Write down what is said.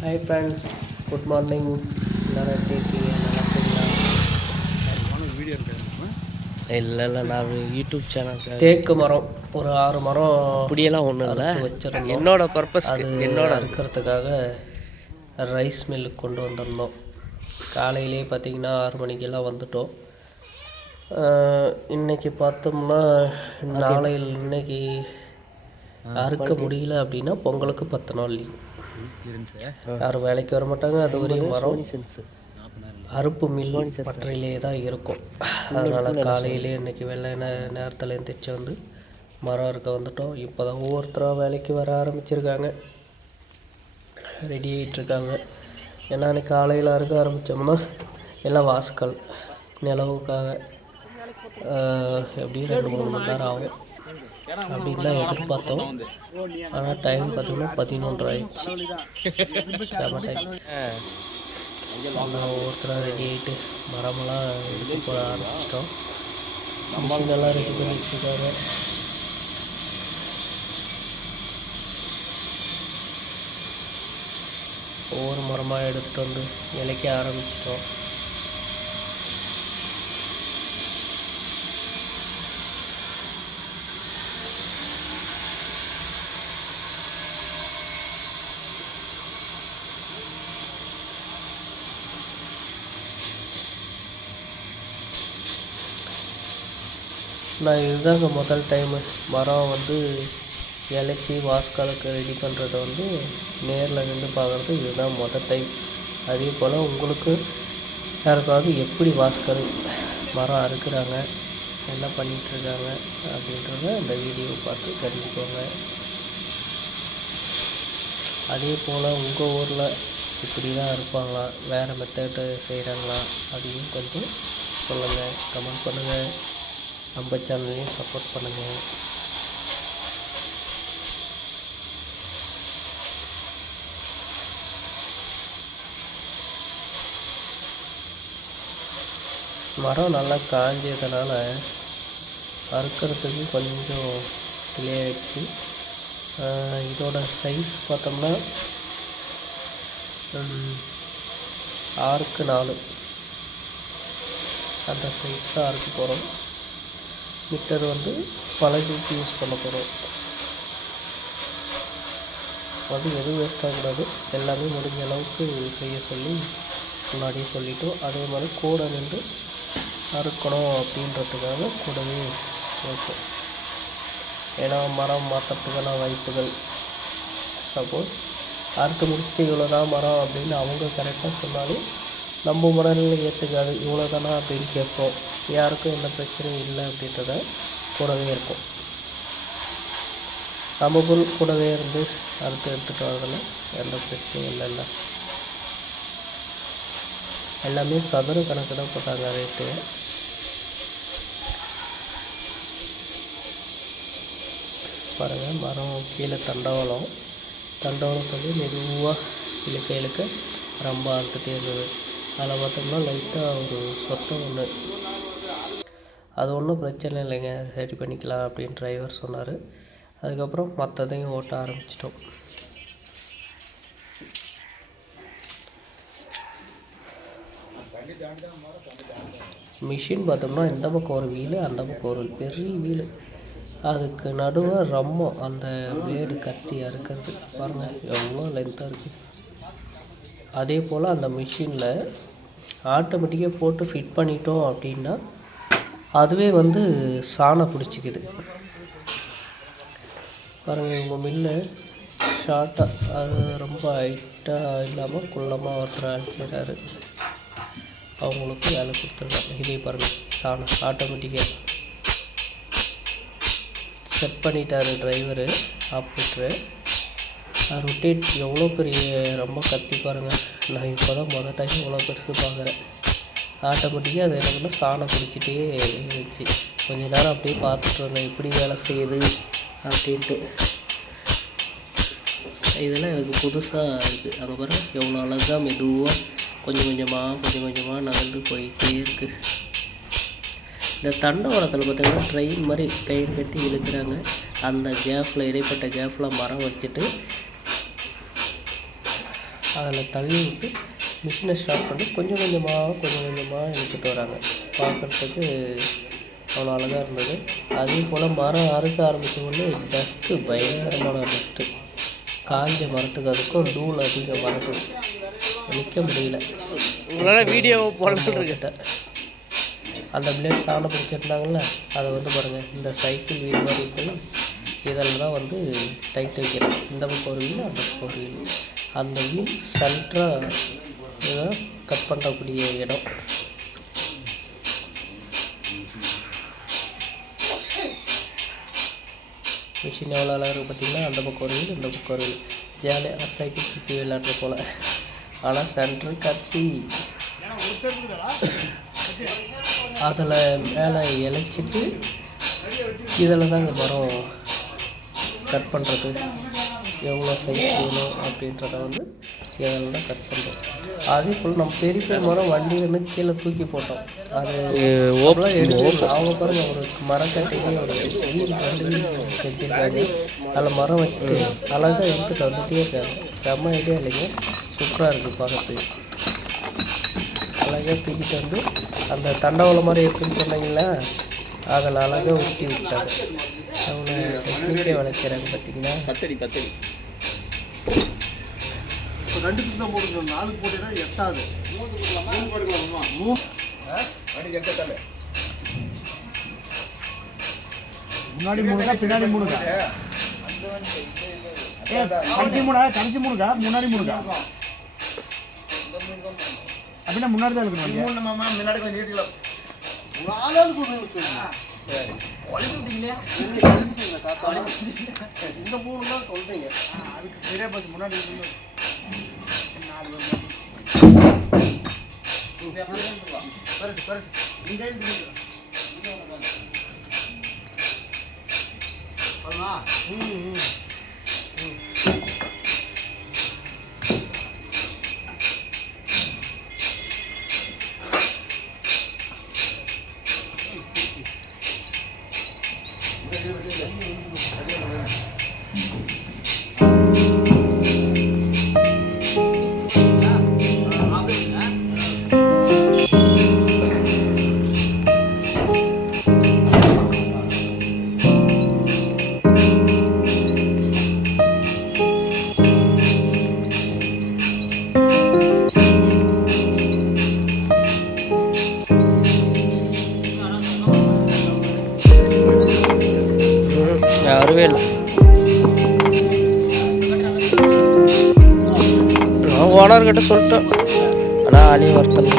Hi friends, good morning. எல்லோரும் எப்படி இருக்கீங்க? நல்லா இருக்கீங்களா? வீடியோ இல்லை நான் யூடியூப் சேனல் தேக்கு மரம் ஒரு 6 மரம் இப்படியெல்லாம் ஒன்றும் இல்லை. வச்சுருந்தோம். என்னோடய பர்பஸ் அது அறுக்கிறதுக்காக ரைஸ் மில்லுக்கு கொண்டு வந்திருந்தோம். காலையிலே பார்த்திங்கன்னா 6 மணிக்கெல்லாம் வந்துட்டோம். இன்றைக்கி பார்த்தோம்னா இன்னைக்கு அறுக்க முடியல அப்படின்னா பொங்கலுக்கு 10 நாள் லீவ். யாரும் வேலைக்கு வர மாட்டாங்க. அது வரையும் மரம் அறுப்பு மில் பற்றையிலே தான் இருக்கும். அதனால் காலையிலே இன்றைக்கி வெள்ளை நேரத்தில் எழுந்திரிச்சு வந்து மரம் அறுக்க வந்துட்டோம். இப்போ தான் ஒவ்வொருத்தராக வேலைக்கு வர ஆரம்பிச்சிருக்காங்க, ரெடி ஆகிட்டுருக்காங்க. ஏன்னா அன்றைக்கி காலையில் அறுக்க ஆரம்பித்தோம்னா எல்லாம் வாஸ்கல் நிலவுக்காக எப்படியும் 2-3 மணி நேரம் ஆகும் அப்படின்னு தான் எதிர்பார்த்தோம். ஆனால் டைம் பார்த்தோம்னா 11:30 ஆயிடுச்சு. செம டைம். ஒவ்வொருத்தராக ரெடி ஆகிட்டு மரமெல்லாம் எடுத்து போட ஆரம்பிச்சிட்டோம். மிஷினெல்லாம் ரெடி பண்ணிட்டுருக்காங்க. ஒவ்வொரு மரமாக எடுத்துகிட்டு வந்து இலைக்க ஆரம்பிச்சிட்டோம். நான் இதுதாங்க முதல் டைமு மரம் வந்து இலைச்சி வாஸ்காலுக்கு ரெடி பண்ணுறதை வந்து நேரில் நின்று பார்க்குறது இதுதான் முதல் டைம். அதே போல் உங்களுக்கு யாருக்காவது எப்படி வாஸ்கல் மரம் அறுக்கிறாங்க, என்ன பண்ணிகிட்ருக்காங்க அப்படின்றத இந்த வீடியோவை பார்த்து தெரிஞ்சுக்கோங்க. அதே போல் உங்கள் ஊரில் இப்படி தான் இருப்பாங்களா, வேறு மெத்தடு செய்கிறாங்களா அதையும் கொஞ்சம் சொல்லுங்கள், கமெண்ட் பண்ணுங்கள். நம்ம சேனலையும் சப்போர்ட் பண்ணுங்கள். மரம் நல்லா காஞ்சதுனால அறுக்கிறதுக்கு கொஞ்சம் டிலே ஆகிடுச்சு. இதோட சைஸ் பார்த்தோம்னா 6க்கு 4 அந்த சைஸ் தான் அறுக்க போகிறோம். மீட்டர் வந்து பழகுக்கு யூஸ் பண்ண போகிறோம். அது எதுவும் வேஸ்ட் ஆகக்கூடாது. எல்லாமே முடிஞ்ச அளவுக்கு செய்ய சொல்லி முன்னாடியே சொல்லிட்டோம். அதே மாதிரி கூட நின்று அறுக்கணும் அப்படின்றதுக்காக கூடவே இருக்கும். ஏன்னா மரம் மாற்றத்துக்கான வாய்ப்புகள், சப்போஸ் அறுத்து முடிச்சுட்டு இவ்வளோ தான் மரம் அப்படின்னு அவங்க கரெக்டாக சொன்னாலும் நம்ம மனநிலை ஏற்றுக்காது. இவ்வளோ தானா அப்படின்னு கேட்போம். யாருக்கும் எந்த பிரச்சனையும் இல்லை அப்படின்றத கூடவே இருக்கும். நம்ம பொருள் கூடவே இருந்து அறுத்து எடுத்துகிட்டு வரதில் எந்த பிரச்சனையும் இல்லைல்ல. எல்லாமே சதுர கணக்கு தான் போட்டாங்க ரேட்டு. பாருங்கள், மரம் கீழே தண்டவாளத்துக்கு மெதுவாக இழுக்க ரொம்ப அறுத்துட்டே இருந்தது. அதில் பார்த்தோம்னா லைட்டாக ஒரு சொத்தம் ஒன்று, அது ஒன்றும் பிரச்சனை இல்லைங்க, சரி பண்ணிக்கலாம் அப்படின்னு டிரைவர் சொன்னார். அதுக்கப்புறம் மற்றதையும் ஓட்ட ஆரம்பிச்சிட்டோம். மிஷின் பார்த்தோம்னா இந்த பக்கம் ஒரு வீலு, அந்த பக்கம் ஒரு பெரிய வீலு, அதுக்கு நடுவில் ரொம்ப அந்த வேடு கத்தி அறுக்கிறது பாருங்கள் எவ்வளோ லென்த்தாக இருக்குது. அதே போல் அந்த மிஷினில் ஆட்டோமேட்டிக்காக போட்டு ஃபிட் பண்ணிட்டோம் அப்படின்னா அதுவே வந்து சாணம் பிடிச்சிக்குது. பாருங்கள், உங்கள் மில்லு ஷார்ட்டாக, அது ரொம்ப ஹைட்டாக இல்லாமல் குள்ளமாக ஒருத்தர் அடிச்சிடறாரு. அவங்களுக்கு வேலை கொடுத்துருக்காங்க. இதே பாருங்கள், சாணம் ஆட்டோமேட்டிக்காக செட் பண்ணிட்டார் டிரைவரு, ஆப்ரேட்டரு. ரொட்டேட் எவ்வளோ பெரிய ரொம்ப கத்தி பாருங்கள். நான் இப்போ தான் முதல் டைம் இவ்வளோ பெருசு பார்க்குறேன். ஆட்டோமேட்டிக்காக அது என்ன பண்ணால் சாணம் பிடிச்சிட்டே இருந்துச்சு. கொஞ்ச நேரம் அப்படியே பார்த்துட்டு இருந்தேன் எப்படி வேலை செய்யுது அப்படின்ட்டு. இதெல்லாம் எனக்கு புதுசாக இருக்குது. அங்கே பாருங்கள் எவ்வளோ அழகாக மெதுவாக கொஞ்சம் கொஞ்சமாக நகர்ந்து போயிட்டே இருக்குது. இந்த தண்டவாளத்தில் பார்த்திங்கன்னா ட்ரெயின் மாதிரி ட்ரெயின் கட்டி இழுக்கிறாங்க. அந்த கேப்பில் இடைப்பட்ட கேப்பில் மரம் வச்சுட்டு அதில் தள்ளி விட்டு மிஷினை ஸ்டார்ட் பண்ணி கொஞ்சம் கொஞ்சமாக இழுத்துட்டு வராங்க. பார்க்குறதுக்கு அவ்வளோ அழகாக இருந்தது. அதே போல் மரம் அறுக்க ஆரம்பித்த உடனே டஸ்ட்டு, பயங்கரமான டஸ்ட்டு. காஞ்ச மரத்துக்கு அதுக்கும் தூள் அதிகம் வரது, நிற்க முடியல. உங்களால் வீடியோ போட்டுக்கிட்ட அந்த பிளேட் சாணம் பிடிச்சிருந்தாங்கள்ல, அதை வந்து பாருங்கள், இந்த சைக்கிள் வீல் மாதிரி இருக்குல்ல, இதில் தான் வந்து டைட் வைக்கிறேன். இந்த பக்கம் ஒரு வீல், அந்த பக்கம் ஒரு வீல். அந்த வீல் சென்டராக இதை கட் பண்ணக்கூடிய இடம். மிஷின் எவ்வளோ அழகாக இருக்குது பார்த்திங்கன்னா. அந்த பக்கம் ஒரு வீல், இந்த பக்கம் ஒரு வீல். ஜாலியாக சைக்கிள் சுற்றி விளையாடுற போல். ஆனால் சென்டர் கத்தி அதில் மேலே இழைச்சிட்டு இதில் தாங்க மரம் கட் பண்ணுறது. எவ்வளோ சைஸ் வேணும் அப்படின்றத வந்து இதில் தான் கட் பண்ணுறோம். அதே போல் நம்ம பெரிய மரம் வண்டியிலேருந்து கீழே தூக்கி போட்டோம். அது ஓப்பெலாம் எடுத்து அவங்க பாருங்க, ஒரு மரக்கட்டையே ஒரு வீல் 2 வீல் செஞ்சுருக்காங்க. அதில் மரம் வச்சுட்டு அழகாக எடுத்துகிட்டு வந்துகிட்டே இருக்காங்க. செம்ம ஐடியா இல்லைங்க, சூப்பராக இருக்குது பார்க்கறதுக்கு. அழகாக தூக்கிட்டு வந்து அந்த தண்டவாளம் மாதிரி இருக்குன்னு சொன்னீங்களா, அதில் அழகாக ஊட்டி விட்டாங்க. அவங்க டெக்னிக்கே வளர்க்குறாங்க பார்த்தீங்களா. கத்தடி 2 தான் போடுங்க, 4 போட்டீங்கன்னா 8 ஆகுது. 3 போடுங்க. 3 அடி 8 தலை. முன்னாடி 3 பின்னாடி 3 கடைசி 3 முன்னாடி 3 அப்படின்னா முன்னாடி தான் இருக்கணும். 3 மாமா முன்னாடி கொஞ்சம் நீட்டிக்கலாம். 4 போடுங்க. சரி இந்த 3 தான் சொல்றீங்க. அதுக்கு சரியா பார்த்து முன்னாடி 60,000 நான் ஓனர்கிட்ட சொல்லிட்டேன். ஆனால் ஆளே ஒருத்தன்